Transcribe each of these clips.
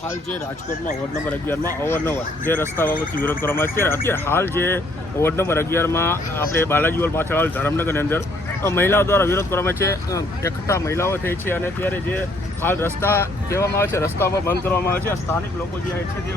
હાલ જે રાજકોટમાં વોર્ડ નંબર અગિયારમાં અવારનવાર જે રસ્તા બાબતથી વિરોધ કરવામાં આવે છે. અત્યારે હાલ જે વોર્ડ નંબર અગિયારમાં આપણે બાલાજીવલ પાછળ ધરમનગરની અંદર મહિલાઓ દ્વારા વિરોધ કરવામાં છે. એકઠા મહિલાઓ થઈ છે અને ત્યારે જે હાલ રસ્તા કહેવામાં આવે છે રસ્તા પર બંધ કરવામાં આવે છે. સ્થાનિક લોકો જે છે તે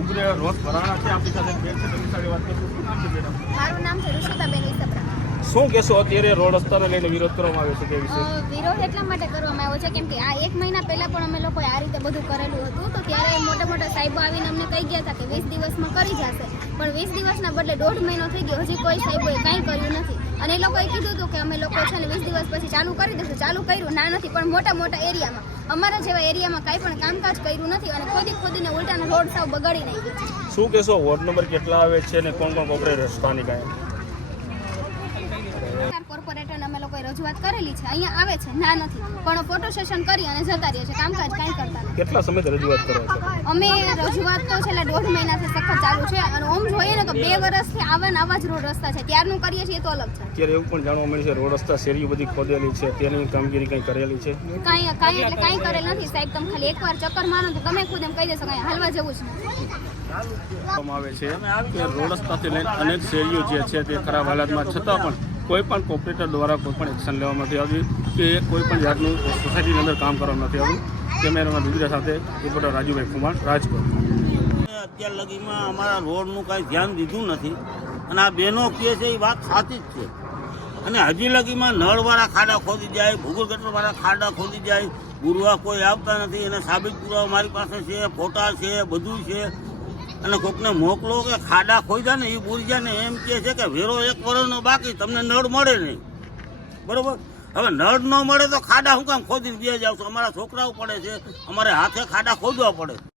ઉગ્ર રોષ ભરાણા છે. આપણી સાથે બેન છે તેમની સાથે વાત કરીશું. શું નામ છે મારું નામ છે ઋષિતાબેન વિસપરા શું કહેશો અત્યારે રોડ રસ્તાને લઈને વિરોધ કરવામાં આવ્યો છે તે વિશે? વિરોધ એટલા માટે કરવામાં આવ્યો છે કેમ કે આ એક મહિના પહેલા પણ અમે લોકોએ આ રીતે બધું કરેલું હતું. તો ત્યારે મોટા મોટા સાહેબો આવીને અમને કહી ગયા હતા કે વીસ દિવસમાં કરી જશે. પણ વીસ દિવસના બદલે દોઢ મહિનો થઈ ગયો હજી કોઈ સાહેબોએ કાંઈ કર્યું નથી. અને એ લોકોએ કીધું હતું કે અમે લોકો છે ને વીસ દિવસ પછી ચાલુ કરી દઈશું. ચાલુ કર્યું, ના નથી, પણ મોટા મોટા એરિયામાં. અમારા જેવા એરિયામાં કાંઈ પણ કામકાજ કર્યું નથી અને ખોદી ખોદીને ઉલટાનો રોડ સાવ બગાડી નાખ્યું શું કહેશો, વોર્ડ નંબર કેટલા આવે છે ને કોણ કોણ કોપરેટર, સ્થાનિક અહીંયા કોર્પોરેટરને અમે લોકોએ રજૂઆત કરેલી છે અહીંયા આવે છે ના નથી. પણ ફોટો સેશન કરી અને જતા રહે છે કામકાજ કાંઈ કરતા નથી. કેટલા સમયથી રજૂઆત કરો છો? અમે રજૂઆત તો છેલ્લા દોઢ મહિનાથી સખત ચાલુ છે અને ઓમ જોઈએ ને તો બે વર્ષથી આવા ને આવા જ રોડ રસ્તા છે. ત્યારનું કરીએ છીએ તો અલગ છે. અત્યારે એવું પણ જાણવા મળે છે રોડ રસ્તા શેરીઓ બધી ખોદેલી છે તેની કામગીરી કંઈ કરેલી છે? કાંઈ કાંઈ એટલે કાંઈ કરેલ નથી સાહેબ તમે ખાલી એકવાર ચક્કર મારો તો તમે ખુદ એમ કહી દેશો કાંઈ હાલવા જેવું જ નથી આવે છે કે રોડ રસ્તાથી લઈને અનેક શેરીઓ જે છે તે ખરાબ હાલતમાં છતાં પણ કોઈ પણ કોર્પોરેટર દ્વારા કોઈ પણ એક્શન લેવામાં નથી આવ્યું કે કોઈ પણ જાતનું સોસાયટીની અંદર કામ કરવામાં નથી આવ્યું. કેમેરામાં બીજા સાથે રિપોર્ટર રાજુભાઈ કુમાર, રાજકોટ. અત્યાર લગીમાં અમારા રોડનું કાંઈ ધ્યાન દીધું નથી અને આ બહેનો કહે છે એ વાત સાચી જ છે. અને હજી લગીમાં નળવાળા ખાડા ખોદી જાય ભૂગોળ ગટરવાળા ખાડા ખોદી જાય ગુરવા કોઈ આવતા નથી. એના સાબિત પુરાવા મારી પાસે છે, ફોટા છે, બધું છે. અને કોકને મોકલો કે ખાડા ખોજા ને એ જાય ને એમ કહે છે કે વેરો એક વર્ષનો બાકી, તમને નળ મળે નહીં. બરોબર? હવે નળ ન મળે તો ખાડા હું કામ ખોદીને બે જાવ છો. અમારા છોકરાઓ પડે છે. અમારે હાથે ખાડા ખોદવા પડે.